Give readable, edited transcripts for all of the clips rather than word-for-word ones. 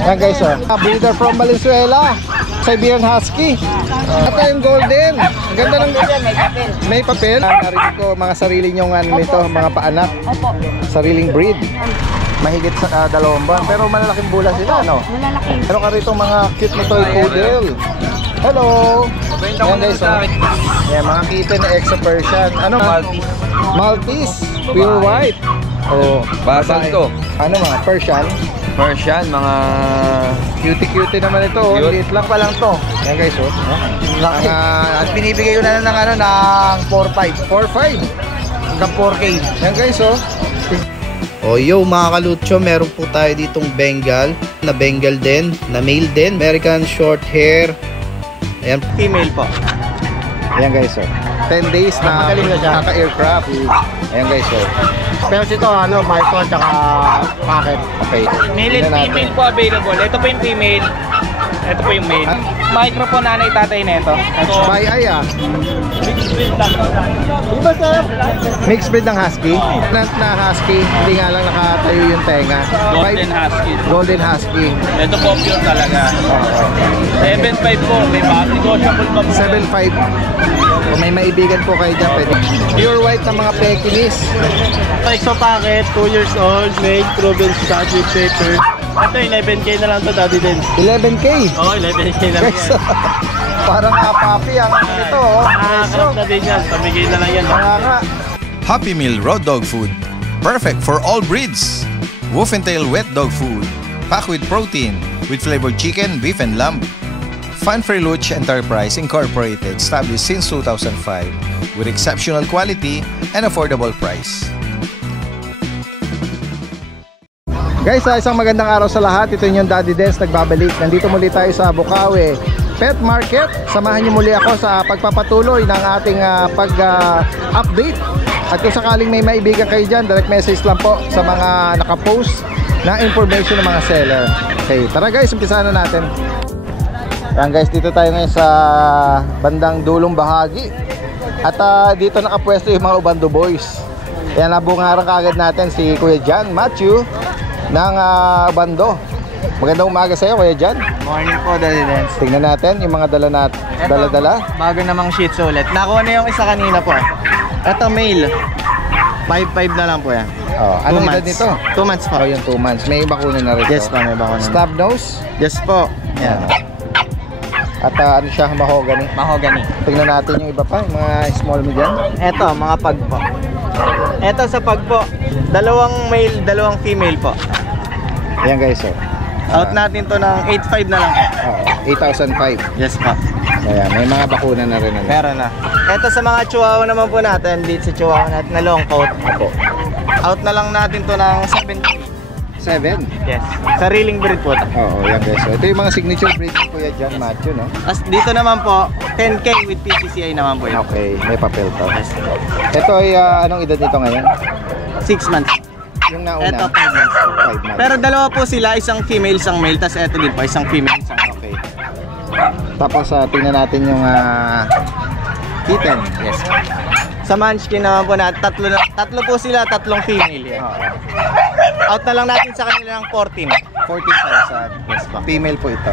Yan guys, breeder from Valenzuela, Siberian Husky. Ito yung golden. Ang ganda ng may papel. Narinig ko mga sarili nyong nito, mga paanak. Sariling breed. Mahigit sa 2 buwan. Pero malalaking bula sila, no? Malalaki. Pero ka rito mga cute na toy poodle. Hello! Yan guys, yan, mga kitten na Exo Persian. Ano? Maltese. Pure white. Oh, Basal to. Ano mga Persian? Persian, mga Cutie naman ito, liit lang pa lang to. Yan guys, At binibigay ko na lang ng ano, ng 4-5. 4-5 Hanggang 4K. Yan guys, O yo mga kalutso, meron po tayo ditong Bengal, na Bengal din, na male din, American short hair. Ayan, female po. Yan guys, 10 days na Magaling na siya. naka-aircraft. Ayan guys, Pero ito ano, Python tsaka packet. okay. Male and Tingnan natin. female po available. Ito po yung female. Ito po yung male. Microphone nanay tatay nito. By eye Mixed breed ng Husky. Na Husky, hindi nga lang nakatayo yung tenga. Golden Husky. Golden Husky. Ito po pure talaga. 7.5 po. May negotiable pa po. 7.5. Kung may maibigan po kayo dyan, pwede. Pure white ng mga Pekingese. Exo packet, 2 years old, made, proven statute paper. Ito 11K na lang to, daddy din. 11K. Oo, 11K na lang Guys, yan. parang papi ang ito, Nakakarap na din yan, pamigay na lang yan. Kaya nga. Happy Meal Raw Dog Food. Perfect for all breeds. Wolf and Tail Wet Dog Food. Packed with protein, with flavored chicken, beef, and lamb. Fun Freluch Enterprise Incorporated, established since 2005, with exceptional quality and affordable price. Guys, isang magandang araw sa lahat. Ito yung Daddy Dens nagbabalik. Nandito muli tayo sa Bukawi Pet Market. Samahan niyo muli ako sa pagpapatuloy ng ating pag-update. At kung sakaling may maibigan kayo dyan, direct message lang po sa mga nakapost na information ng mga seller. Okay, tara guys, umpisa na natin. Yan guys, dito tayo ngayon sa bandang dulong bahagi. At dito nakapwesto yung mga Ubando Boys. Yan, nabungarang kaagad natin si Kuya Jan Matthew ng Ubando. Magandang umaga sa iyo, Kuya Jan. Morning po, daddy Dens. Tingnan natin yung mga dala-dala. Bago namang shih tzu ulit. Nakuha na yung isa kanina po. Ito male. 5'5 na lang po yan. Oh, anong edad nito? 2 months po. Oh, yung 2 months. May bakuna na rin. Yes pa, may bakuna. Stab nose. Yes po. Yan. At ano siya, mahogany. Mahogany. Tingnan natin yung iba pa, yung mga small mo dyan. Ito, mga pag po. Ito sa pag po. 2 male, 2 female po. Ayan guys, Out natin to ng 8'5 na lang po. 8,005. Yes po. Ayan, may mga bakuna na rin. Meron na. Ito sa mga chihuahua naman po natin, dito sa chihuahua natin na long coat. Out na lang natin to ng 7. 7? Yes. Sariling breed po. Oo, yan guys. Ito yung mga signature breed ko Kuya Jan Matthew, no? As dito naman po, 10K with PCCI naman po yun. Okay, may papel to. Ito ay anong edad nito ngayon? 6 months. Yung nauna? Ito 5 months. 5 months. Pero dalawa po sila, isang female, isang male. Tapos ito din po, isang female, isang male. Okay. Tapos tingnan natin yung kitten. Yes. Sa Munchkin naman po natin, tatlo po sila, 3 female. Yan. Out na lang natin sa kanila ng 14. 14,000. Yes po. Female po ito.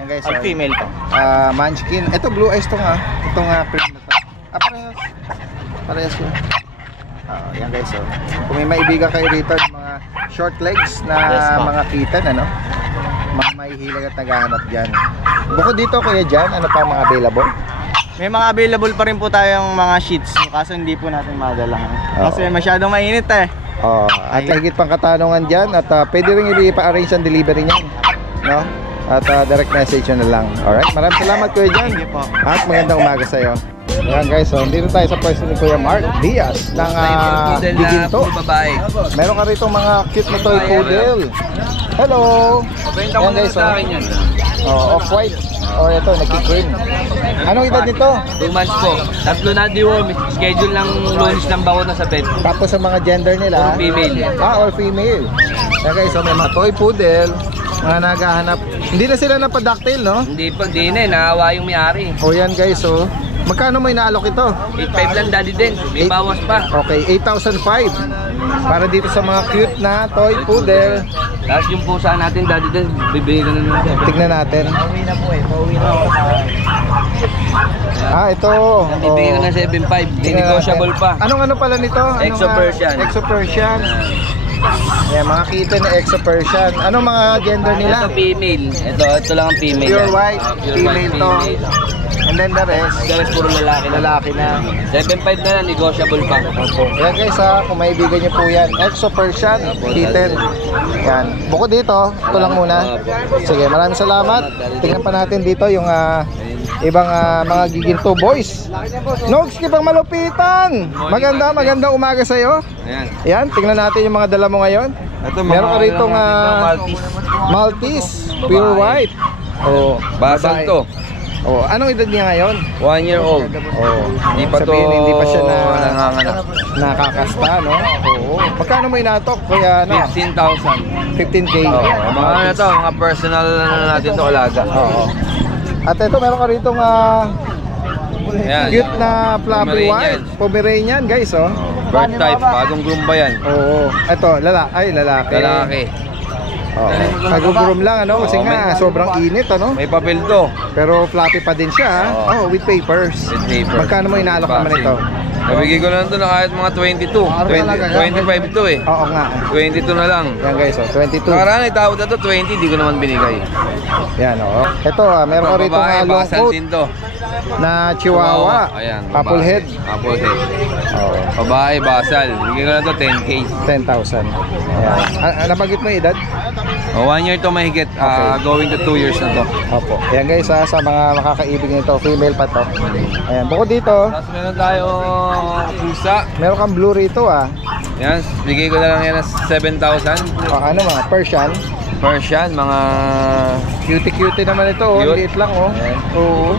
Yan guys. Out female po. Munchkin. Ito blue eyes to nga. Itong print na to. Parehas. Parehas yun. Yan guys. Kung may maibigan kayo rito, yung mga short legs na mga kitten, ano? Mga mahihilig at naghahanap dyan. Bukod dito Kuya Jan, ano pa mga available? May mga available pa rin po tayong mga sheets. Kaso hindi po natin madala. Kasi masyadong mainit eh. At higit pang katanungan dyan. At pwede rin i-arrange ang delivery niyan, no? At direct message na lang. Alright, maraming salamat Kuya Jan. Thank you po. At magandang umaga sa iyo. Ayan guys, dito tayo sa pwesto ni Kuya Mark Diaz ng Biginto. Meron ka rito mga cute na toy poodle. Hello! Ayan guys, off-white. Ito, nagki-cream. Anong edad nito? 2 months po. 3 na deworm. Schedule ng launch ng bakuna sa bed. Tapos sa mga gender nila? All female. All female. Ayan guys, may mga toy poodle. Mga naghahanap. Hindi na sila napadactyl, no? Hindi po, hindi na. Naawa yung may-ari. Yan guys, magkano may naalok ito? 8.5 lang daddy din. May bawas pa. Okay, 8,005. Para dito sa mga cute na toy poodle. Tapos yung pusa natin, Daddy Den, bibigay ko na ng 7. Tignan natin. Pauwi na po eh. Pauwi na ako. Ito. Bibigay ko Oh. na 7.5. Di Tingnan negotiable natin. pa. Anong ano pala nito? Anong, Exo Persian. Exo Persian. Yan, mga kitten na Exo Persian. Anong mga gender nila? Ito female. Ito lang ang female. Pure yan. white, Pure female to. female. And then the rest, The rest puro lalaki na. lalaki na. 7.5 na lang, negotiable pa. Yan guys ha, kung maibigan nyo po yan. Exo Persian, kitten. Yan. Bukod dito, ito lang muna. Sige, maraming salamat. Tingnan pa natin dito yung ibang mga giginto boys. Nogs, kipang malupitan. Magandang umaga sa'yo. Ayan. Yan, tingnan natin yung mga dala mo ngayon. Ito, Meron ka rito Maltese. Maltese, pure Babae. white. Oh, Basal babae. to. Oh, anong edad niya ngayon? 1 year old. Oh, Hindi pa to hindi pa siya nanganganak. nakakasta, no? Oo. Magkano mo inatok? Kuya, ano? 15,000. 15K. Oo, mga ano to, mga personal na natin to alaga. Oo. At ito, meron ka rito Ayan. cute na fluffy Pomeranian. white. Pomeranian, guys, oh. Bird type, bagong groom ba yan? Oo. Ito, lalaki. Lalaki. Oo. Nag-groom lang, ano? Kasi Oo, nga, sobrang init, ano? May papel to. Pero fluffy pa din siya, ha? Oo. Oh, with papers. With paper. Magkano mo inaalok naman ito? Nabigay ko lang ito na kahit mga 22. 25 to eh. Oo nga. 22 na lang. Yan guys, oh, 22. Nakaraan itawad na to 20, di ko naman binigay. Yan, oh. Ito, meron ka rito Babae, long basal coat din to. na chihuahua. Ayan. Apple babae. head. Apple head. Oh, Babae, basal. Bigay ko na to 10K. 10,000. Ayan. Nabanggit mo yung edad? 1 year to mahigit. Okay. Going to 2 years na to. Opo. Ayan guys, ha, sa mga makakaibig nito, female pa to. Ayan, bukod dito, Tapos meron tayo pusa. meron kang blue rito, ah. Yan, bigay ko na lang yan na 7,000. Ano mga Persian. Persian, mga Cutie naman ito, oh. Cute. Liit lang, oh. Ayan. Oo.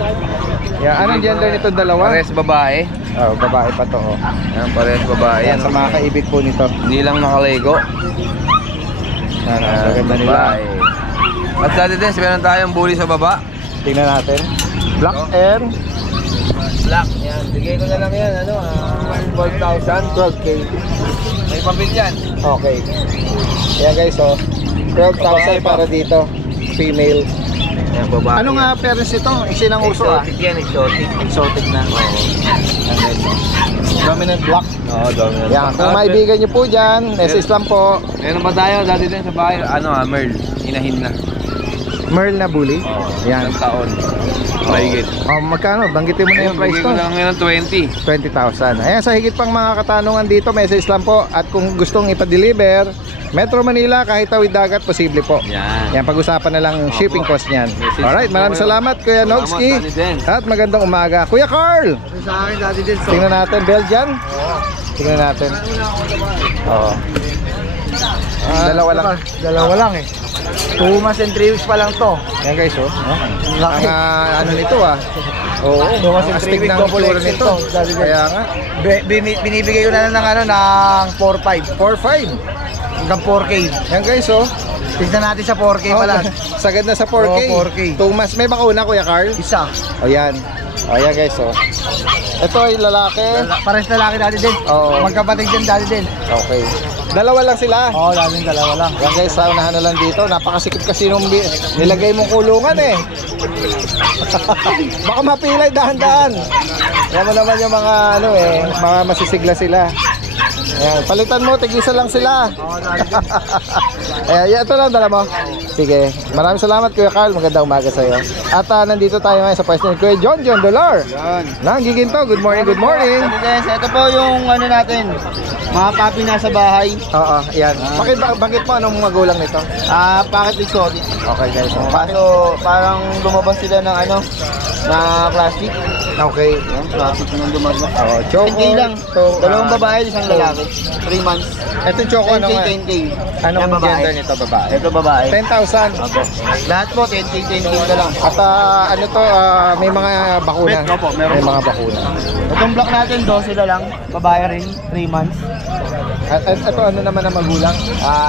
Yan, anong gender nito dalawa? pares babae. Oh, babae pa to, oh. Yan, pares babae. Ayan, Yan, sa mga kaibig po nito. hindi lang nakalego. Yan, Yan, maganda nila. babae. At sa atin din, meron tayong bully sa baba. Tingnan natin. Black and Black. Yan, bigay ko na lang yan. 12,000. 12K. May papel yan. Okay. Ayan guys, oh. 12,000 para dito. Female. Yan, babae. Ano nga parents ito? Isinang uso, ah. Exotic yan, exotic. Exotic na. Oo. Ayan guys, oh. Dominant black. Oo, dominant. Yan, kung maibigan nyo po dyan, message lang po. Meron pa tayo dati din sa bahay. Merl. Inahin na. Merl na bully. Yan. Isang taon. Mahigit. Oh, magkano? Banggitin mo na yung price Bigay to. ko lang ngayon 20. 20,000. Ayan, sa higit pang mga katanungan dito, message lang po. At kung gustong ipa-deliver, Metro Manila, kahit tawid dagat, posible po. Yan. Yan, pag-usapan na lang shiping cost niyan. Message Alright, po maraming kayo. salamat Kuya Salamat, Nogski. Daddy Den. At magandang umaga. Kuya Carl! Sa akin dati din. Tingnan natin, Belgian. Tingnan natin. Oo. Dalawa lang. Dalawa lang eh. 2 months and 3 weeks pa lang to. Yan guys, oh. Laki. Ano nito, ah. Oo, Kasi astig 3 weeks ng double itsura XL nito. to, Daddy Den. Kaya nga. Binibigay ko na lang ng ano, ng 4-5. 4-5. Hanggang 4K. Yan guys, oh. Tignan natin sa 4K pala. Sagad na sa 4K. Oo, 4K. 2 months. May bakuna, Kuya Carl? Isa. O yan. O yan guys, oh. Ito ay lalaki. Pares lalaki dati din. Oo. Magkapatid din dati din. Okay. Dalawa lang sila. Oo, daming dalawa lang. Yan guys, sa unahan na lang dito. Napakasikip kasi nung nilagay mong kulungan eh. Baka mapilay dahan-dahan. Yan mo naman yung mga ano eh, mga masisigla sila. Ayan, palitan mo, tigisa lang sila. Ayan, ito lang dala mo. Sige, maraming salamat Kuya Carl, magandang umaga sa iyo. At nandito tayo ngayon sa pwesto ni Kuya John Dolar. Nang giginto, good morning, good morning. Ito po yung ano natin, mga papi nasa bahay. Oo, ayan. Bakit mo anong magulang nito? Packet exotic. Okay guys, Kaso parang lumabas sila ng ano, na plastic. okay. Yan, plastic nung lumabas. Oo, choco. 10K lang. Dalawang babae, isang lalaki. 3 months. Ito choco, 10K, ano nga? 10K. Anong Yan, babae. gender nito, babae? Ito babae. 10,000. Apo. Lahat po, 10K, 10K na lang. At ano to, may mga bakuna. Opo, meron May po. mga bakuna. Itong block natin, 12 na lang. Babae rin, 3 months. At ito ano naman ang magulang?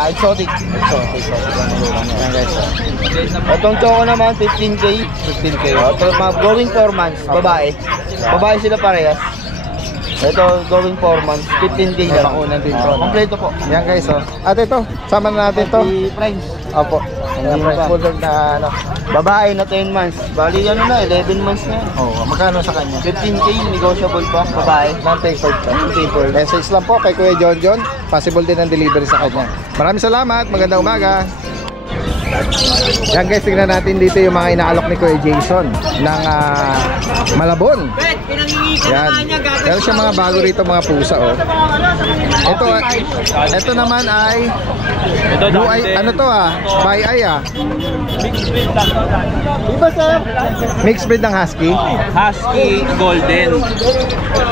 Exotic. Exotic ang magulang niya. Ayan guys. Itong choco naman, 15K. 15K. Going 4 months, babae. Babae sila parehas. Ito, going 4 months, 15K May lang. bakuna din to. Kompleto po. Yan guys, oh. At ito, sama na natin to. Si Friends. Opo. Ayan, Hindi French pa. Bulldog na ano. Babae na 10 months. Bali, ano na, 11 months na. Oh, magkano sa kanya? 15K, negotiable pa. Babae. Non-tapered pa. Non-tapered. Message lang po kay Kuya John John. Possible din ang delivery sa kanya. Maraming salamat. Magandang umaga. Yan guys, tingnan natin dito yung mga inaalok ni Kuya Jason ng Malabon. Yan. Meron siya mga bago rito, mga pusa, oh. Ito naman ay blue eye, ano to by eye Iba sa mixed breed ng husky. Husky Golden.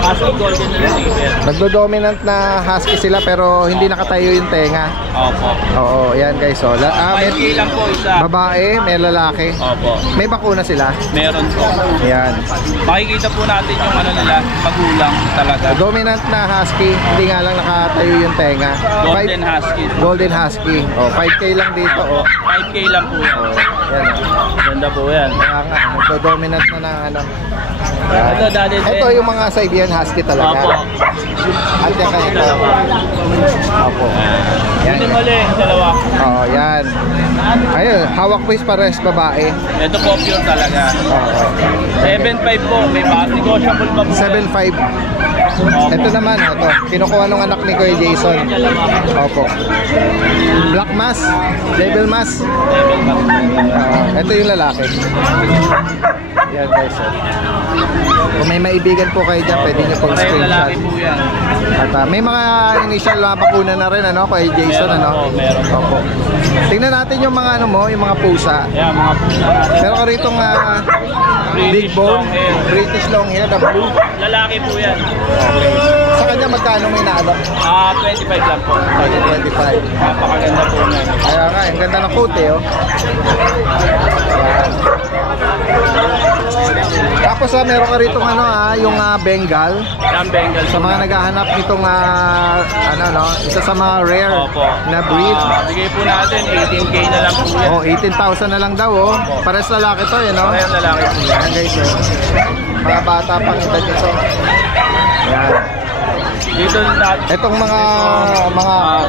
Husky Golden na retriever. Nagdo-dominant na husky sila pero hindi nakatayo yung tenga. Opo. Oo, yan guys, oh. 5K lang po isa. Babae, may lalaki. Opo. May bakuna sila. Meron po. Yan. Makikita po natin yung ano nila, magulang talaga. Dominant na husky, hindi nga lang nakatayo yung tenga. Golden Husky. Golden husky. Oh, 5K lang dito, oh. 5K lang po yan. Yan. Ganda po yan. Kaya nga, nagdo-dominant na ng ano. Yan. Ito, Daddy Den. Ito yung mga Siberian husky Opo. talaga. At yan kayo ito. Opo. Yan. Yun yung mali, dalawa. Oo, yan. Ayun, hawak po is pares babae. Ito po pure talaga. Oo. 7.5 po, may negotiable pa po. 7.5. Opo. Ito naman, ito. Kinukuha nung anak ni Kuya Jason. Opo. Black mass, devil mass. Ito yung lalaki. Yan guys. Kung may maibigan po kayo dyan, pwede nyo pong Pareho screenshot. lalaki po yan. At may mga initial na bakuna na rin, ano, Kuya Jason, Meron ano? po, meron po. Opo. Tingnan natin yung mga ano mo, yung mga pusa. Ayan, mga pusa natin. Pero ka rito nga big British bone, long hair. British long hair, na blue. Lalaki po yan. Sa kanya magkano may naalok? 25 lang po. 25. Napakaganda po niya. Kaya nga, ang ganda ng coat eh, oh. Ayan. Tapos meron ka rito ano yung Bengal. Yung Bengal. Sa mga naghahanap nitong ano no, isa sa mga rare Opo. na breed. Bigay po natin 18K na lang po yan. Oh, 18,000 na lang daw, oh. Pares lalaki to, eh, no? Parehong lalaki po yan. Ayan guys, oh. Mga bata pang edad nito. Ayan. Dito yung dati. Itong mga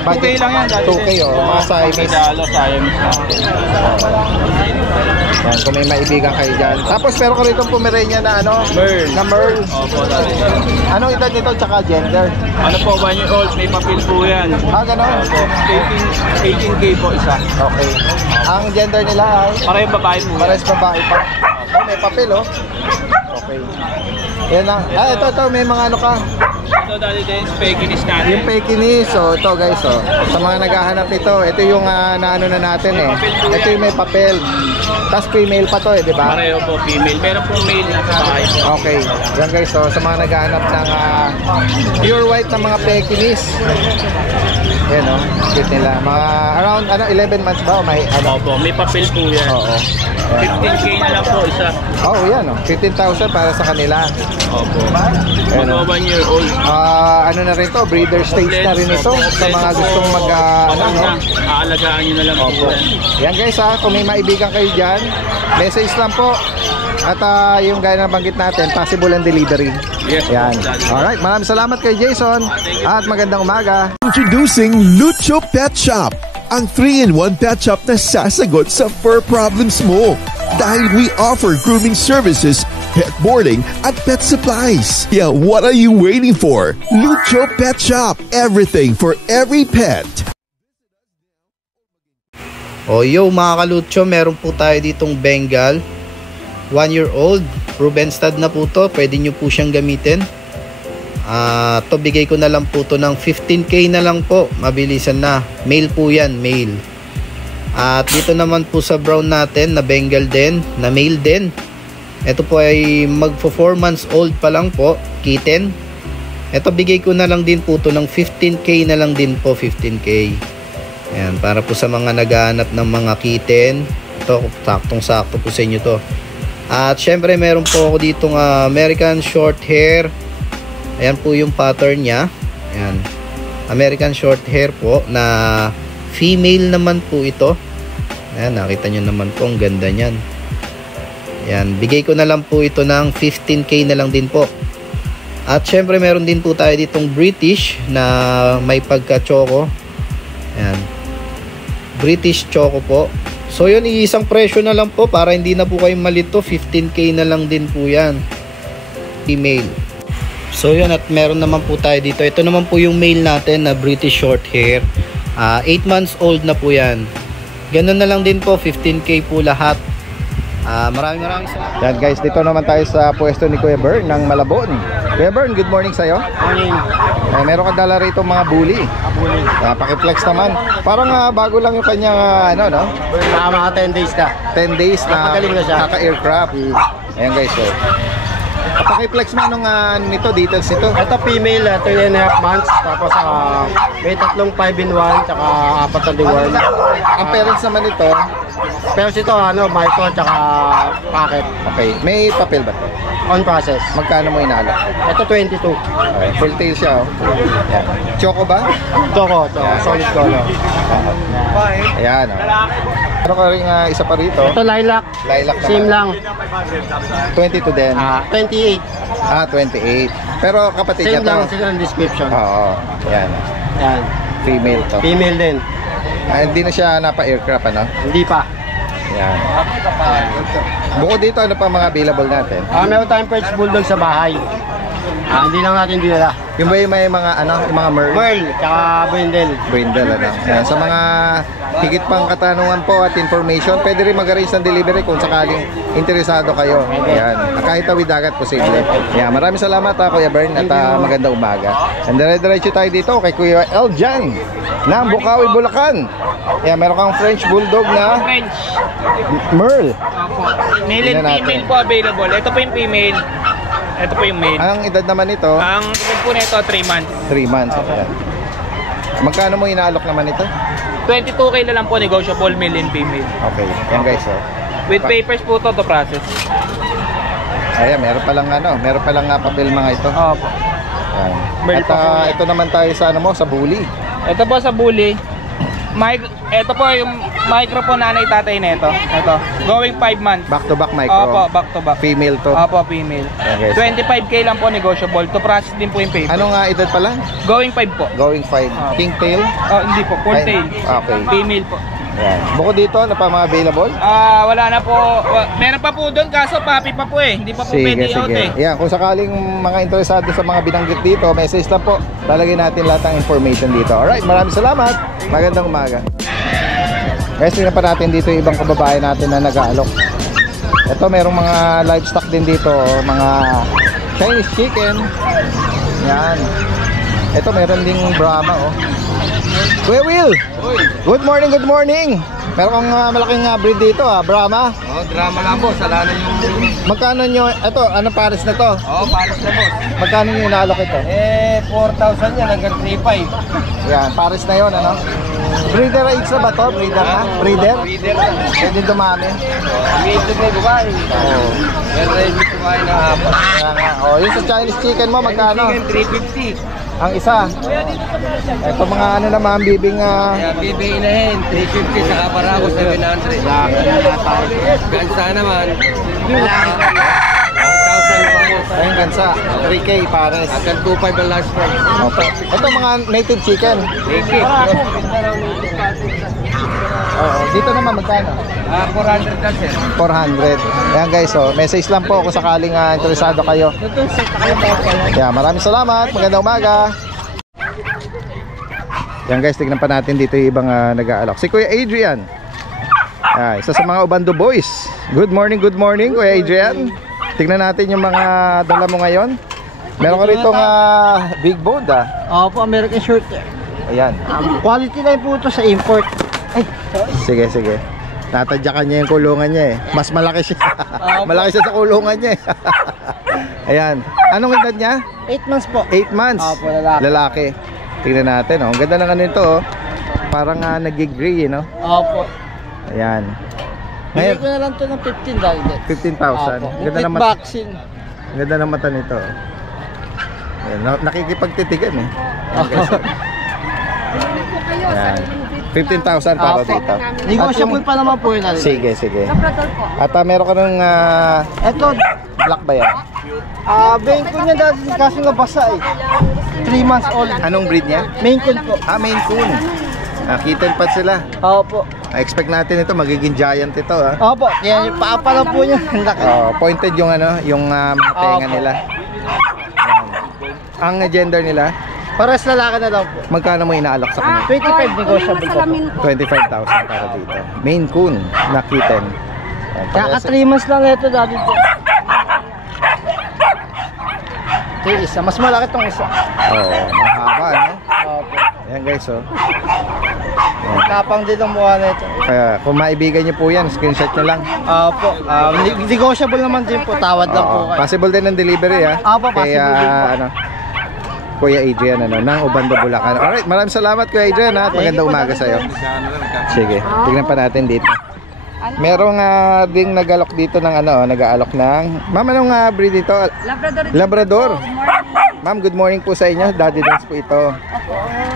2K lang yan dati. 2K, oh, mga Siamese. Dalo, Siamese natin. Ayan, kung may maibigan kayo dyan. Tapos meron ko rito Pomeranian na ano? Merl. Na Merl. Opo, dati. Anong edad nito tsaka gender? Ano po, 1 year old, may papel po yan. Ganon? Opo, 18K po isa. Okay. Ang gender nila ay Parehong babae po. pares babae pa. Oh, may papel, oh. Okay. Yan lang. Ito, may mga ano ka. Ito dati din, Pekinese natin. Yung Pekinese, so ito guys, oh. Sa mga naghahanap nito, ito yung naano na natin eh. Ito yung may papel. Tapos female pa to eh, di ba? Pareho po, female. Meron pong male na babae po. Okay. Yan guys, so sa mga naghahanap ng pure white na mga Pekinese. Yan, oh. Cute nila. Mga around 11 months ba? O may ano? Opo, may papel po yan. Oo. 15K na lang po isa. Oh, yan, oh. 15,000 para sa kanila. Opo. Ayan, oh. Mga 1 year old. Ano na rin to, breeder stage na rin ito sa mga gustong mag ano, no? Aalagaan nyo na lang po. Opo. Yan guys, kung may maibigan kayo dyan, message lang po. At yung gaya na banggit natin, possible ang delivery. Yes. Yan. Alright, maraming salamat kay Jason. At magandang umaga. Introducing Lucho Pet Shop, ang 3-in-1 pet shop na sasagot sa fur problems mo. Dahil we offer grooming services, pet boarding, at pet supplies. Yeah, what are you waiting for? Lucho Pet Shop, everything for every pet. O yo mga kalutso, meron po tayo ditong Bengal 1 year old, proven stud na po to. Pwede nyo po siyang gamitin. To bigay ko na lang po to ng 15K na lang po. Mabilisan na. Male po yan, male. At dito naman po sa brown natin na Bengal din, na male din. Ito po ay magpo 4 months old pa lang po, kitten. Ito bigay ko na lang din po to ng 15K na lang din po, 15K. Ayan, para po sa mga naghahanap ng mga kitten. Ito, saktong-sakto po sa inyo to. At syempre meron po ako ditong American short hair. Ayan po yung pattern niya. Ayan. American short hair po na female naman po ito. Ayan, nakita nyo naman po, ang ganda niyan. Ayan, bigay ko na lang po ito ng 15K na lang din po. At syempre meron din po tayo ditong British na may pagka-choco. Ayan. British Choco po. So yun, iisang presyo na lang po para hindi na po kayong malito. 15k na lang din po yan. Female. So yun, at meron naman po tayo dito. Ito naman po yung male natin na British short hair. 8 months old na po yan. Ganun na lang din po, 15k po lahat. Maraming salamat. Yan guys, dito naman tayo sa pwesto ni Kuya Bern ng Malabon. Kuya Bern, good morning sa'yo. Morning. Meron ka dala rito mga bully. Bully. Pakiflex naman. Parang bago lang yung kanyang ano, no? Mga 10 days na. 10 days na Napagaling na siya. kaka-aircraft. Ayan guys, so. Pakiflex mo anong nito, details nito. Ito female, 3.5 months. Tapos may tatlong 5-in-1, tsaka 4 na deworm. Ang parents naman ito, Pero ito, micro, tsaka packet. okay, may papel ba ito? On process. Magkano mo inaalok? Ito 22. Okay, full tail siya, oh. Yan. Choco ba? Choco, solid color. Ayan, oh. Ano ka rin isa pa rito? Ito lilac. Lilac naman. Same lang. 22 din. 28. 28. Pero kapatid Same niya to. lang sila ang description. Oo. Ayan. Yan. Female to. Female din. Hindi na siya napa-aircraft, ano? Hindi pa. Ayan. Bukod dito, ano pa mga available natin? Meron tayong French Bulldog sa bahay. Hindi lang natin dinala. Yung ba yung may mga, yung mga merl? Merl, tsaka Brindle. Brindle, ano? Ayan. Sa mga higit pang katanungan po at information, pwede rin mag-arrange ng delivery kung sakaling interesado kayo. Ayan. Kahit tawid dagat, posible. Ayan. Maraming salamat, Kuya Bern, at magandang umaga. And dire-diretso tayo dito kay Kuya Eljan ng Bukawi, Bulacan. Ayan, meron kang French Bulldog na French. merl. Opo. Male and Tingnan natin. female po available. Ito po yung female. Ito po yung male. Ang edad naman ito, Ang edad po nito 3 months. 3 months. Ayan. Magkano mo inaalok naman ito? 22k na lang po negotiable, male and female. Okay, yan guys, oh. With papers po to process. Ayan, meron palang papel mga ito. Opo. Ayan. Merl At pa po yan. ito naman tayo sa sa bully. Ito po sa bully. Ito po yung micro po nanay tatay nito. Ito. Going 5 months. Back to back micro. Opo, back to back. Female to. Opo, female. Okay. 25k lang po negotiable. To process din po yung paper. Anong edad pala? Going 5 po. Going 5. King tail. Oh, hindi po, full Ay, tail. okay. Female po. Ayan. Bukod dito, ano pa mga available? Wala na po. Meron pa po doon kaso papi pa po eh. Hindi pa po pwede out eh. Yan, kung sakaling mga interesado sa mga binanggit dito, message lang po. Lalagyan natin lahat ng information dito. Alright, maraming salamat. Magandang umaga. Guys, tingnan pa natin dito yung ibang kababayan natin na nag-aalok. Ito, merong mga livestock din dito, mga Chinese chicken. Yan. Ito, meron ding Brahma, oh. Kuya Will! Good morning, good morning! Meron kang malaking breed dito, Brahma. Drama lang po. Sala na yung... Magkano nyo, ito, anong pares na to? pares na po. Magkano nyo inaalok ito? 4,000 yan hanggang 3,500. Yan, pares na yon, ano? Breeder age na ba to? Breeder na? Breeder? Breeder na. Pwede dumami. May itlog na yung babae. Oo. Meron na yung kumain na apat. Kaya nga. Oh, yung sa Chinese chicken mo, magkano? Chicken, 350. Ang isa. Ito mga naman, bibing... Kaya bibiinahin, 350 sa Kaparago, 700. Gansa naman, 1,000 pa po. Ayun, gansa. 3K pares. Hanggang 2,500 ang last price. Okay. Ito mga native chicken. Oo. Dito naman magkano? 400 lang sir. 400. Ayan guys, oh, message lang po kung sakaling interesado kayo. Yeah, maraming salamat. Magandang umaga. Yan guys, tignan pa natin dito yung ibang nag-aalok. Si Kuya Adrian. Isa sa mga Ubando Boys. Good morning, Kuya Adrian. Tignan natin yung mga dala mo ngayon. Meron ka rito big bone Opo, American short. Ayan. Quality na po ito sa import. Sige. Natadyakan niya yung kulungan niya eh. Mas malaki siya. Malaki siya sa kulungan niya eh. Ayan. Anong edad niya? 8 months po. 8 months. Opo, lalaki. Tingnan natin, oh. Ang ganda ng ano ito, oh. Parang nag-gray, no? Opo. Ayan. Bigay Ngayon, ko na lang ito ng 15 dahil. 15,000. Ganda ng vaccine. Ganda ng mata nito. Ayan, nakikipagtitigan eh. Ayan. 15,000 para dito. Negotiable pa naman po yun. Sige. At meron ka ng Ito, black ba yan? Maine Coon niya dati kasi nabasa eh. 3 months old. Anong breed niya? Maine Coon po. Maine Coon. Kitten pa sila. Opo. Expect natin ito, magiging giant ito ha. Opo, yan yung paa pa lang po niya. Ang laki. Pointed yung yung mga tenga nila. Yan. Ang gender nila, Pares lalaki na lang po. magkano mo inaalok sa kanya? 25 negotiable po. 25,000 para dito. Maine Coon na kitten. Kaka 3 months lang ito dati po. Ito yung isa. Mas malaki itong isa. Mahaba no? Opo. Ayan guys Kapang din ang mukha na ito. Kaya kung maibigan niyo po yan, screenshot nyo lang. Opo. Negotiable naman din po. Tawad lang po kayo. Possible din ng delivery ha. Opo, possible din po. Kuya Adrian ng Ubando, Bulacan. Alright, maraming salamat Kuya Adrian at magandang umaga sa'yo. Sige, tignan pa natin dito. Merong ding nag-alok dito ng nag-aalok ng Ma'am, anong breed ito? Labrador. Ma'am, good morning po sa inyo. Daddy Dance po ito.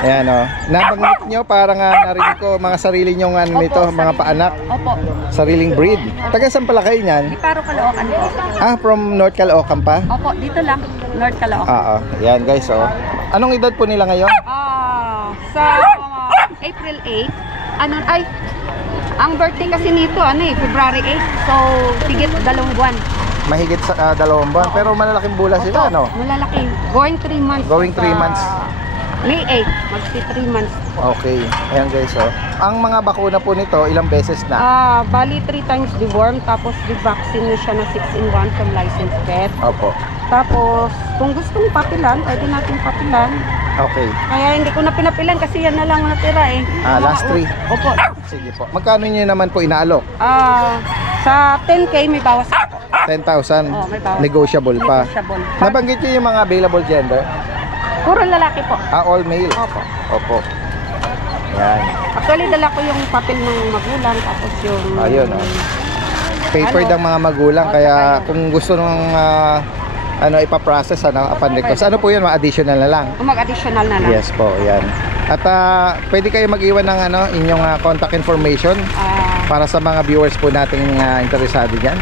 Ayan nabanggit nyo, parang narinig ko mga sarili nyong nito, mga paanak. Opo. Sariling breed. Taga saan pala kayo niyan? Di Paro, Caloocan po. From North Caloocan pa? Opo, dito lang. North Caloocan. Yan guys Anong edad po nila ngayon? Sa April 8, ang birthday kasi nito, February 8. So, higit 2 buwan. Mahigit sa 2 buwan. Pero malalaking bula sila, Opo, malalaki. Going 3 months. Going 3 months. May 8, magsi 3 months. Okay. Ayan guys Ang mga bakuna po nito, ilang beses na? Bali 3 times deworm, tapos di-vaccine na siya na 6-in-1 from licensed vet. Opo. Tapos, kung gusto mong papilan, pwede natin papilan. Okay. Kaya hindi ko na pinapilan kasi yan na lang natira eh. Last 3. Opo. Sige po. Magkano nyo naman po inaalok? Sa 10K may bawas po. 10,000. May bawas. Negotiable pa. Negotiable. Nabanggit nyo yung mga available gender? Puro lalaki po. All male? Opo. Opo. Yan. Actually, dala ko yung papel ng magulang tapos yung... Ayun papered ang mga magulang. Kaya kung gusto nung ipaprocess upon request. Ano po yun? Additional na lang? Mag-additional na lang. Yes po, yan. At pwede kayo mag-iwan ng inyong contact information para sa mga viewers po nating interesado dyan.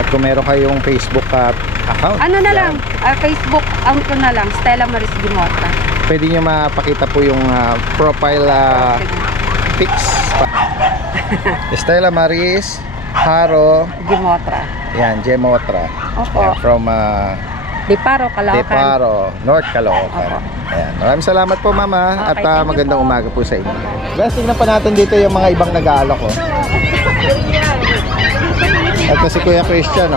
At kung meron kayong Facebook account. Lang? Facebook account ko na lang. Stella Maris Gimota. Pwede nyo mapakita po yung profile pics. Stella Maris Haro Gimotra. Yan, Gemotra. Opo. From Di Paro, Caloocan. North Caloocan. Ayan. Maraming salamat po mama at thank you magandang po. umaga po sa inyo. Guys, tingnan pa natin dito yung mga ibang nag-aalok Ito si Kuya Christian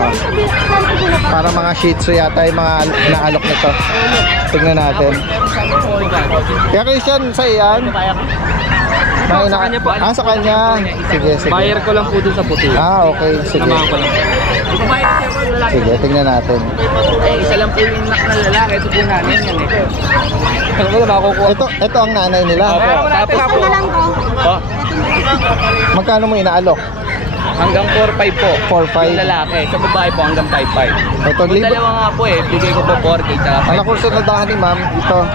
Para mga Shih Tzu yata yung mga naalok nito. Tingnan natin. Kuya Christian, sa iyan? Sa kanya po. Sa kanya. Sige. Buyer ko lang po dun sa puti. Okay. Sige. Samahan ko lang. Sige, tingnan natin. Isa lang po yung nak na lalaki. Ito po namin yan Ano ba makukuha? Ito ang nanay nila. Tapos po. Magkano mo inaalok? Hanggang 4-5 po. 4-5. Yung lalaki. Sa babae po hanggang 5-5. Ito, Yung dalawa nga po bigay ko po 4K tsaka Ang nakursunadahan ni ma'am, itong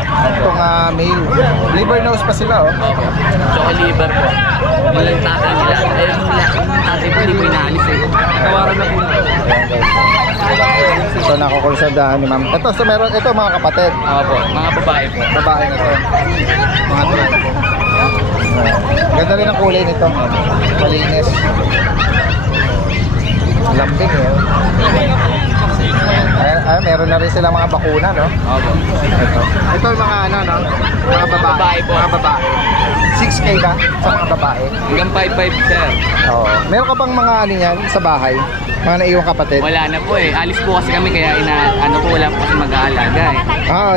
male. Liver nose pa sila Tsaka liver po. Walang tatay nila. Yung tatay po hindi po inaalis Tawaran na po. So nakukursunadahan ni ma'am. Ito mga kapatid. Opo, mga babae po. Babae na to. Mga tuloy po. Ganda rin ang kulay nito. Malinis. Lambing meron na rin silang mga bakuna, no? Opo. Ito yung mga mga babae. Mga babae. 6K ba sa mga babae? Hanggang 5-5 sir. Oo. Meron ka bang mga yan sa bahay? Mga naiwang kapatid? Wala na po Alis po kasi kami kaya wala po kasi mag-aalaga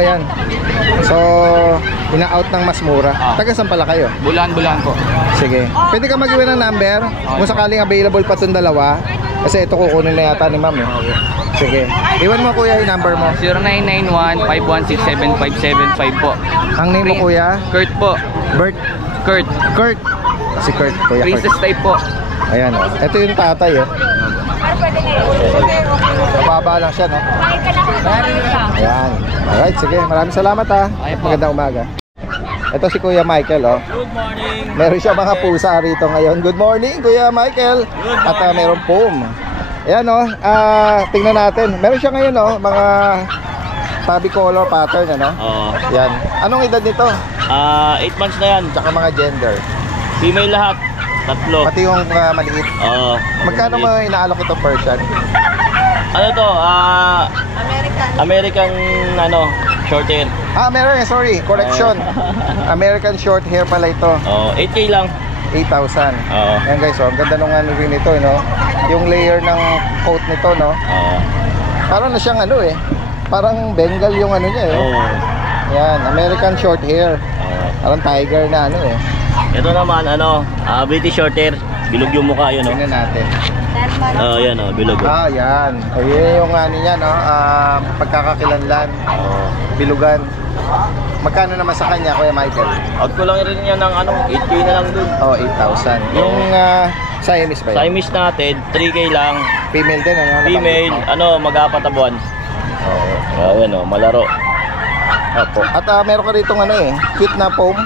yan. So, ina-out ng mas mura. Taga saan pala kayo? Bulan-bulan po. Sige. Pwede ka mag-iwan ng number kung sakaling available pa itong dalawa. Kasi ito kukunin na yata ni ma'am Sige. Iwan mo kuya yung number mo. 0991-516-7575 po. Ang name mo kuya? Kurt po. Bert? Kurt. Si Kurt. Kuya Kurt. Princess type po. Ayan Ito yung tatay Mababa lang siya Ayan. Alright, sige. Maraming salamat Magandang umaga. Ito si Kuya Michael Good morning. Meron siya mga pusa rito ngayon. Good morning Kuya Michael. At meron foam. Ayan o, tingnan natin. Meron siya ngayon o, mga tabby color pattern ano. Oo. Yan. Anong edad nito? 8 months na yan. Tsaka mga gender. Female lahat. 3. Pati yung maliit. Oo. Magkano mo inaalok ito Persian? Ano to? American ano, short hair. American, sorry, correction. American short hair pala ito. Oo, 8K lang. 8,000. Oo. Ayan guys, oh, ang ganda nung ano rin ito, no? Yung layer ng coat nito, no? Oo. Parang na siyang ano eh. Parang Bengal yung ano niya eh. Oo. Yan, American short hair. Oo. Parang tiger na ano eh. Ito naman ano, British short hair. Bilog yung mukha yun, no? Tingnan natin. Oo, yan oh, bilog. Ah, yan. Ayun yung ano niya, no? Pagkakakilanlan. Oo. Bilugan. Magkano naman sa kanya, Kuya Michael? Out ko lang rin yan ng ano, 8K na lang dun. Oh, 8,000. Yung Siamese ba yun? Siamese natin, 3K lang. Female din, ano? Female, ano, mag-apat na buwan. Oo. Oo, yan oh, malaro. Opo. At meron ka rito ano eh, cute na foam.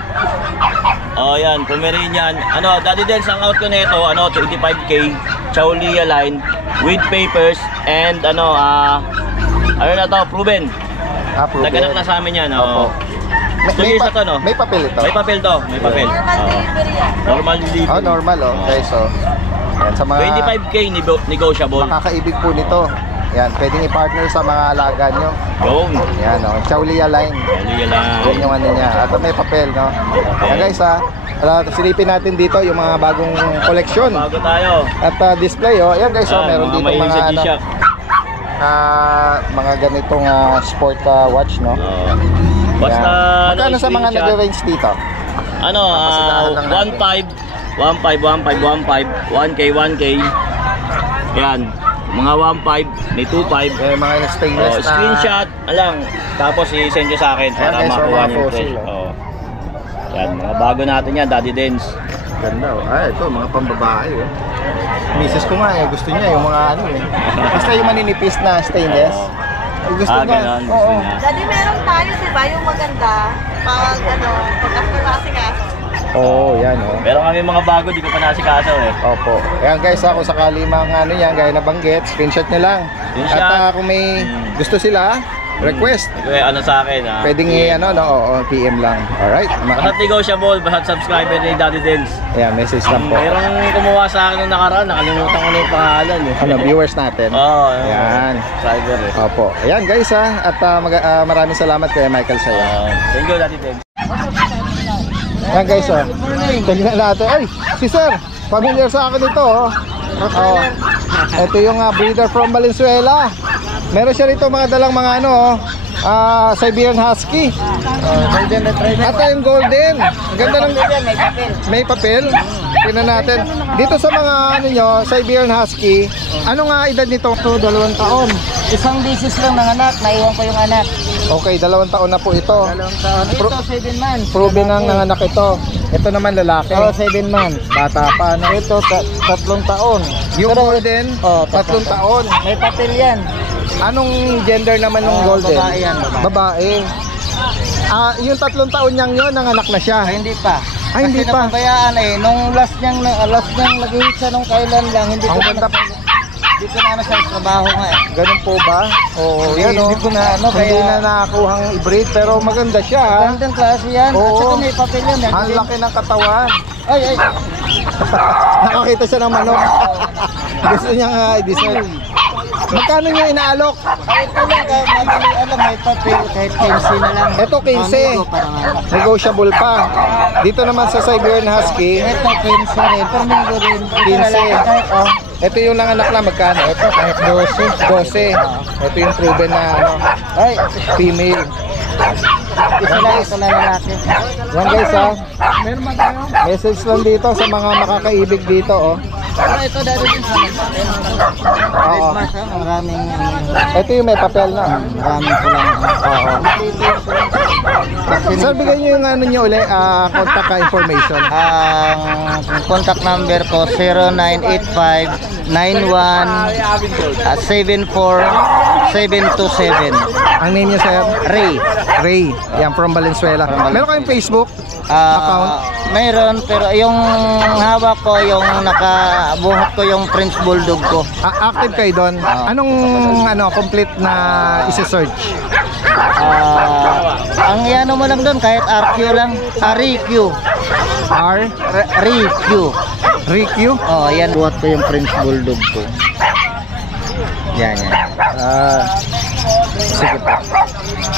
Oh, yan, Pomeranian. Ano, Daddy Dance, ang out ko nito, ano, 25K, Chaulia line, with papers, and ano, ano na to, proven. Proven. Naganak na sa amin yan, Opo. oh. 2 years na to, no? May papel ito? May papel to, may papel. Normal delivery. Oh, normal oh. Okay, so yan, sa mga 25K negotiable. makakaibig po nito. Yan, pwedeng i-partner sa mga alaga nyo. Go. Yan oh, Chaulia line. Chaulia line. Yan yung ano niya. At may papel, no? Yan guys silipin natin dito yung mga bagong koleksyon. Bago tayo. At display oh. Yan guys meron dito mahilig sa mga ano, G-Shock. mga ganitong sport watch, no? Basta Yan. Magkano ano, sa mga screenshot. nagre-range dito? Ano, Kapasinahan lang natin. 1.5, 1K. Yan. Mga 1.5, may 2.5. Mga stainless na Screenshot, alang. Tapos i-send nyo sa akin para guys, makuha mga nyo yung fossil, fresh. Yan, mga bago natin yan, Daddy Dance. ganda oh. Ito mga pambabae oh. Misis ko nga gusto niya yung mga ano eh. Basta yung maninipis na stainless. Gusto niya. Ganun, gusto niya. Daddy, meron tayo, di ba? Yung maganda. Pag after asikaso. Oo, yan oh. Pero kami mga bago, di ko pa nasikaso eh. Opo. Ayan guys, kung sakali mga ano yan, gaya na banggit, screenshot nyo lang. Screenshot. At kung may gusto sila, request. Kaya ano sa akin Pwedeng ano, no, PM lang. Alright. Basta negotiable, basta subscriber ni Daddy Dance. Ayan, message lang po. Mayroong kumuha sa akin nung nakaraan, nakalimutan ko na yung pangalan eh. Ano, viewers natin. Oo, Ayan. subscriber eh. Opo. Ayan guys at maraming salamat kay Michael sa'yo. Thank you, Daddy Dance. Ayan guys tingnan natin. Ay, si sir, familiar sa akin ito ito yung breeder from Valenzuela. Meron siya rito mga dalang mga ano Siberian Husky. At yung golden. Ang ganda ng may papel. Tingnan natin. Dito sa mga ano nyo, Siberian Husky, ano nga edad nito? 2 taon. Isang beses lang nanganak, naiwan ko yung anak. Okay, 2 taon na po ito. 2 taon. Ito 7 months. Proven ang nanganak ito. Ito naman lalaki. 7 months. Bata pa ano? Ito 3 taon. Yung golden, 3 taon. May papel yan. Anong gender naman ng golden? Babae yan, babae. Yung 3 taon niyang yun, nanganak na siya. Hindi pa. Hindi Kasi pa. napabayaan nung last niyang nag-hit siya nung kailan lang. Hindi ko na sa trabaho nga eh. Ganun po ba? Oo, yan Hindi ko na Hindi na nakakuhang i-breed pero maganda siya. Magandang klase yan. At Oo. saka may papel yan. Ang laki ng katawan. Ay. Nakakita siya ng manok. Gusto niya nga i-design. Magkano niya inaalok? Ito lang, madali alam, may papel kahit 15 na lang. Ito 15. Negotiable pa. Dito naman sa Siberian Husky, Ito 15 rin, pero may rin. 15. Ito yung nanganak na magkano? Ito kahit 12. 12. Ito yung proven na Ay, female. isa lang lalaki. Yan guys Meron ba tayo? message lang dito sa mga makakaibig dito Ito dati din sa Oo. Maraming Ito yung may papel na. maraming pulang. Oo. Sir, bigyan nyo yung ano nyo ulit, contact information. Ang contact number ko 0985-91-74727. Ang name nyo sir? Ray. Ray. Yan, from Valenzuela. Meron kayong Facebook? Account? mayroon, pero yung hawak ko, yung nakabuhat ko yung French Bulldog ko. Active kayo doon? Anong complete na isi-search? Ang iano mo lang doon, kahit RQ lang. RQ. RQ. RQ? Oh, yan. Buhat ko yung French Bulldog ko. Yan. Sige pa.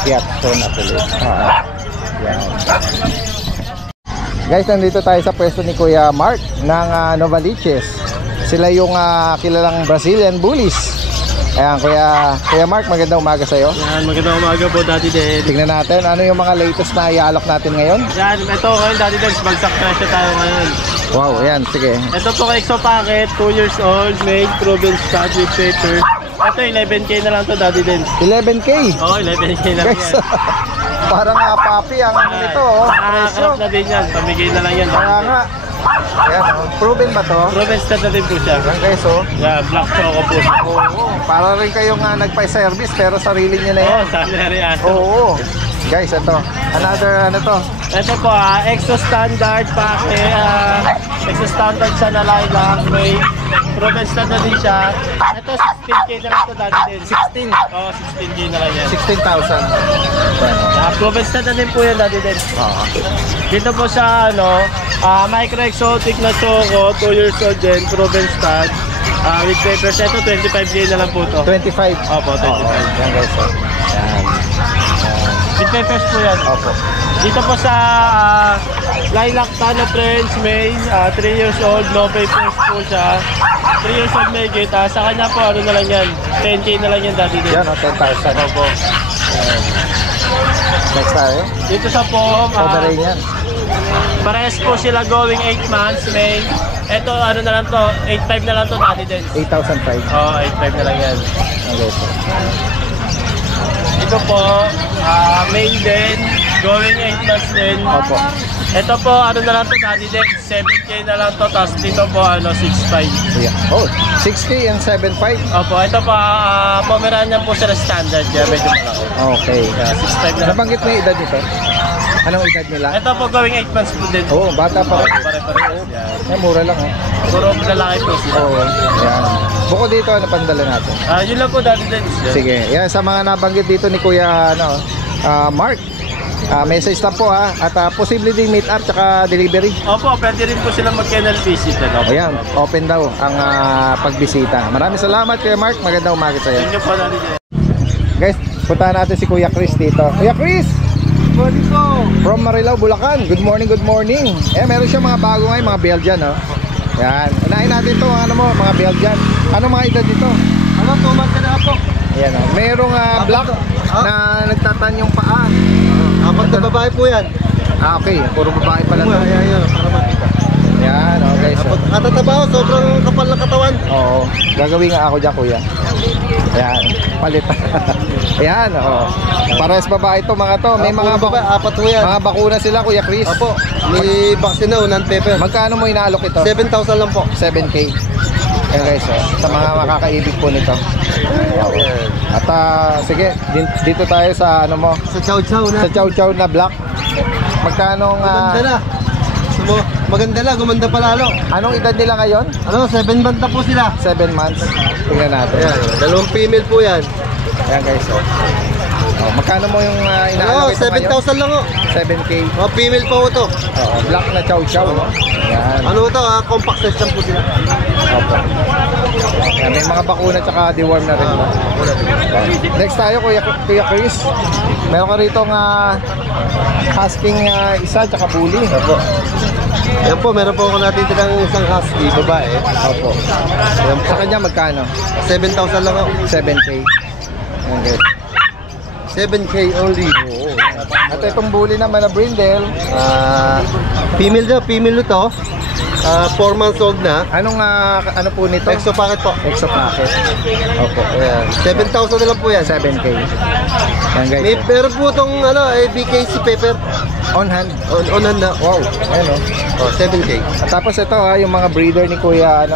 Piatso na tuloy. Yan. Guys, nandito tayo sa pwesto ni Kuya Mark ng Novaliches. Sila yung kilalang Brazilian Bullies. Ayan, Kuya Mark, magandang umaga sa'yo. Yan, magandang umaga po, Daddy Den. Tingnan natin, ano yung mga latest na iaalok natin ngayon? Yan, ito ngayon, Daddy Den, bagsak presyo tayo ngayon. Wow, ayan, sige. Ito po, Exo Packet, 2 years old, made, proven stud with paper. Ito, 11K na lang to, Daddy Den. 11K? Oo, 11K na lang Guys, yan. parang papi ang nito, Nakakarap na din yan, pamigay na lang yan. Kaya nga. Ayan, proven ba to? Proven stud na din po siya. Ayan guys, Yeah, black choco po siya. Oo, para rin kayong nagpa-service pero sarili nyo na yan. Oo, salary aso. Oo. Guys, ito. Another, ano to? Ito po, Exo Standard Packet. Exo Standard siya na lilac. May proven stud na din siya. Ito, 16K na lang ito, Daddy din. 16. Oo, 16K na lang yan. 16,000. Proven stud na din po yan, Daddy din. Dito po sa micro exotic na choco, 2 years old din, proven stud. With papers, ito 25K na lang po to. 25. Opo, 25. Yan guys, Yan. With papers po yan. Opo. Dito po sa Lilac Tano French Main, 3 years old, no papers po siya. 3 years old may gate. Sa kanya po, ano na lang yan, 10K na lang yan, Daddy din. Yan, 10,000. Opo. Next tayo. Dito sa POM, Pomeranian. parehas po sila going 8 months, May. Ito, ano na lang to, 8.5 na lang to, Daddy din. 8,005. Oo, 8.5 na lang yan. Okay. Ito po, May din, going 8 months din. Opo. Ito po, ano na lang to, Daddy din, 7K na lang to, tapos dito po, 6.5. Yeah. Oh, 6K and 7.5. Opo, ito po, Pomeranian po sila standard, kaya medyo malaki. Okay. 6.5 na lang. Nabanggit mo yung edad nito? Anong edad nila? Ito po, going 8 months po din. Oo, bata pa rin. Pare-pare. Yan. Mura lang Puro lalaki po sila. Oo, yan. Bukod dito, ano pandala natin? Yun lang po, Daddy din. Sige, yan sa mga nabanggit dito ni Kuya Mark. Message lang po at posible din meet up tsaka delivery. Opo, pwede rin po sila mag-kennel visit. Ayan, open daw ang pagbisita. Maraming salamat Kuya Mark, magandang umaga sa iyo. Thank you po, Daddy din. Guys, puntahan natin si Kuya Chris dito. Kuya Chris! Morning po. From Marilao, Bulacan. Good morning, good morning. Meron siya mga bago ngayon, mga Belgian, Yan. Unahin natin ito, mga Belgian. Ano mga edad dito? 2 months na po. Ayan, merong black na nagtatan yung paa. Apat na babae po yan. Okay. Puro babae pala to. Ayan, para makita. Yan, okay. So, Katatabaho, sobrang kapal na katawan. oo. Gagawin nga ako dyan, kuya. Ayan. Palit. Ayan, oo. Pares babae ito, mga to. May mga apat po yan. mga bakuna sila, Kuya Chris. Opo. May vaccine na, unan paper. Magkano mo inaalok ito? 7,000 lang po. 7K. Ayan guys, sa mga makakaibig po nito. At sige, dito tayo sa Sa chow chow na. sa chow chow na black. Magkano Maganda na. Maganda na, gumanda pa lalo. anong edad nila ngayon? 7 months na po sila. 7 months. Tingnan natin. Ayan, dalawang female po yan. Ayan guys, magkano mo yung inaalok ito ngayon? 7,000 lang o. 7K. Female pa po ito. Black na chow chow. Yan. Ano ito compact size lang po sila. Opo. Yan, may mga bakuna tsaka deworm na rin. Next tayo, Kuya Chris. Meron ka rito husking isa tsaka bully. Opo. Ayan po, meron po ako natitirang isang husky, babae. Opo. Sa kanya magkano? 7,000 lang o. 7K. Ayan guys. 7K only. At itong bully naman na brindle. Female ito. 4 months old na. Anong ano po nito? Exo packet po. Exo packet. Opo. Ayan. 7,000 na lang po yan. 7K. Yan guys. May meron po itong BKC paper. On hand. On hand na. Wow, ayun Oh, 7K. At tapos ito yung mga breeder ni Kuya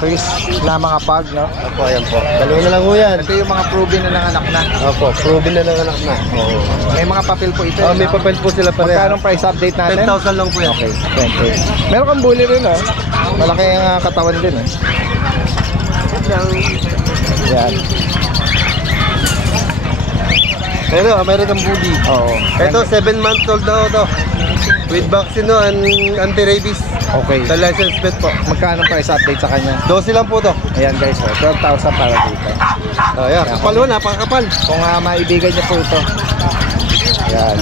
Chris na mga pug, no? Opo, ayan po. Dalawa na lang po yan. Ito yung mga proven na nanganak na. Opo, proven na nanganak na. Oo. May mga papel po ito. May papel po sila pareha. Magkano price update natin? 10,000 lang po yan. Okay, 20. Meron kang bully rin, malaki ang katawan din, Yan. Pero meron kang bully. Oo. Ito, 7 months old na ito. With vaccine and anti-rabies. Okay. Sa license plate po. Magkano price update sa kanya? 12 lang po to. Ayan guys, 12,000 para dito. Ayan, kapal mo, napakakapal. Kung maibigan niyo po ito. Ayan.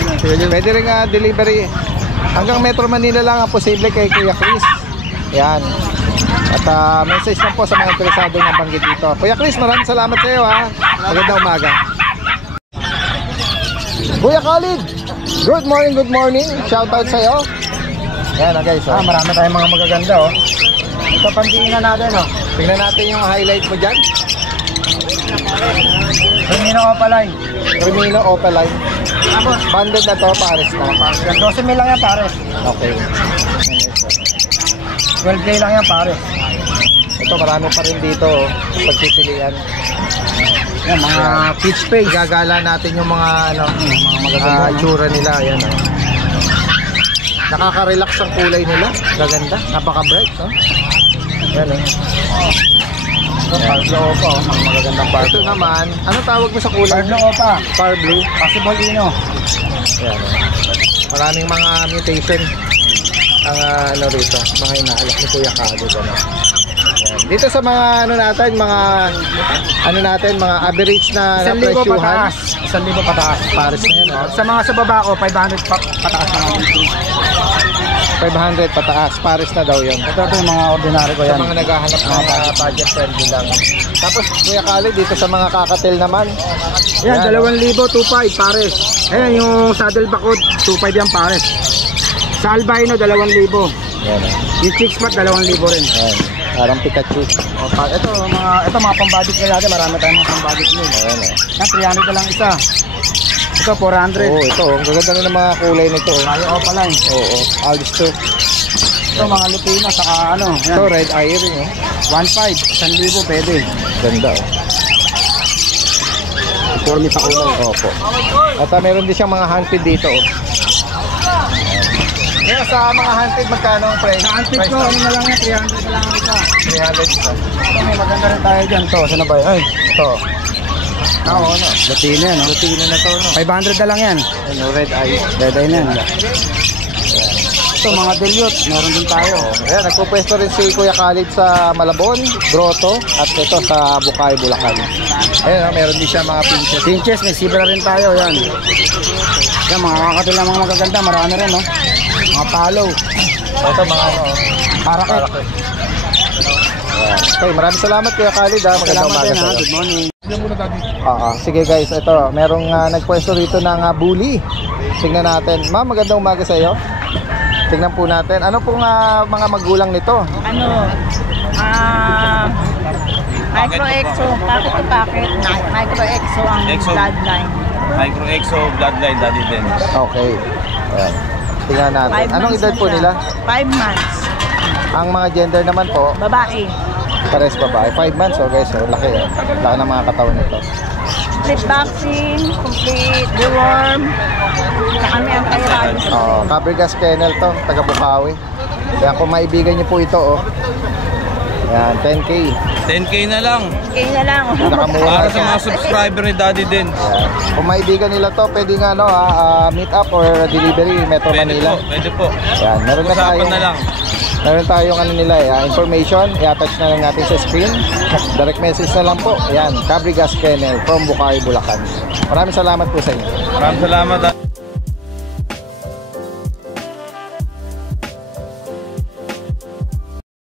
Pwede rin delivery. Hanggang Metro Manila lang ang posible kay Kuya Chris. Ayan. At message lang po sa mga interesado ng banggit dito. Kuya Chris, maraming salamat sa iyo Magandang umaga. Kuya Khalid, good morning. Shout out sa iyo. Ayan guys. Marami tayong mga magaganda Ito pantingin na natin Tingnan natin yung highlight mo dyan. Remino Opaline. Remino Opaline. Banded na to, pares na. 12 lang yan pares. Okay. 12K lang yan pares. Ito marami pa rin dito pagpipilian. Yan, mga peach face. Gagala natin yung mga mga magaganda itsura nila. Ayan Nakaka-relax ang kulay nila. Gaganda. Napaka-bright, Yan Ito, Parblo Opa, mga magagandang Ito Parblo. naman, ano tawag mo sa kulay? Parblo Opa. Par blue. Possible Ino. Ayan Maraming mga mutation ang rito. Mga inaalak ni Kuya Khalid. Dito sa mga mga average na 1,000 presyuhan. pataas. 1,000 pataas. Pares na yan Sa mga sa baba ko, 500 pataas na naman. 500 pataas, pares na daw yun. Ito yung mga ordinary ko Sa yan. mga naghahanap ng budget friendly lang. Tapos Kuya Khalid, dito sa mga kakatil naman. Yan, 2,000, 2,500 pares. Ayan, yung saddleback 2,500 yan pares. Sa albino, 2,000. Yan Yung chick spot, 2,000 rin. Ayan. Parang Pikachu. Ito mga pambudget nila natin. Marami tayong mga pambudget nila. Ayan Yan, 300 na lang isa. Ito, 400. Ito. Ang gaganda na ng mga kulay nito. Tayo Opaline. Oo. Aldister. Ito, mga Lupino, saka yan. Ito, red eye ring 1,500, 1,000 pwede. Ganda Formy sa kulay. Opo. At meron din siyang mga handfeed dito Kaya sa mga handfeed, magkano ang price? Sa antik ko, ano na lang yan, 300 na lang ang isa. 300 isa. Ito, may maganda rin tayo dyan. Ito, saan na ba yan? Ito. Latino yan, Latino na to, 500 na lang yan. Red eye. Red eye na yan. Ito, mga dilute, meron din tayo. Ayan, nagpupwesto rin si Kuya Khalid sa Malabon, Grotto, at ito sa Bucay, Bulacan. Ayan, meron din siya mga pinches. Pinches, may zebra rin tayo, yan. Yan, mga kakatil na mga magaganda, marami rin, Mga palo. Ito, mga Paraket. Okay, maraming salamat Kuya Khalid. Magandang umaga sa iyo. Good morning. Sige guys, ito, merong nagpwesto rito ng bully. Tingnan natin. Ma'am, magandang umaga sa iyo. Tingnan po natin. Ano pong mga magulang nito? Micro-exo, packet to packet, micro-exo ang bloodline. Micro-exo bloodline, Daddy Den. Okay. Ayan. Tingnan natin. Anong edad po nila? 5 months. Ang mga gender naman po, Babae. pares babae. 5 months, guys. Laki. Laki ng mga katawan nito. Complete vaccine, complete deworm. Saka may anti-rabies. Fabregas Kennel to, taga Bukawi. Kaya kung maibigan niyo po ito, Yan, 10K. 10K na lang. Okay na lang. Para sa mga subscriber ni Daddy Den. Yan. Kung maibigan nila to, pwede nga meet up or delivery Metro Manila. Pwede po. Yan, meron na tayong na lang. Meron tayong information, i-attach na lang natin sa screen. Direct message na lang po. Yan, Fabregas Kennel from Bucay, Bulacan. Maraming salamat po sa inyo. Maraming salamat.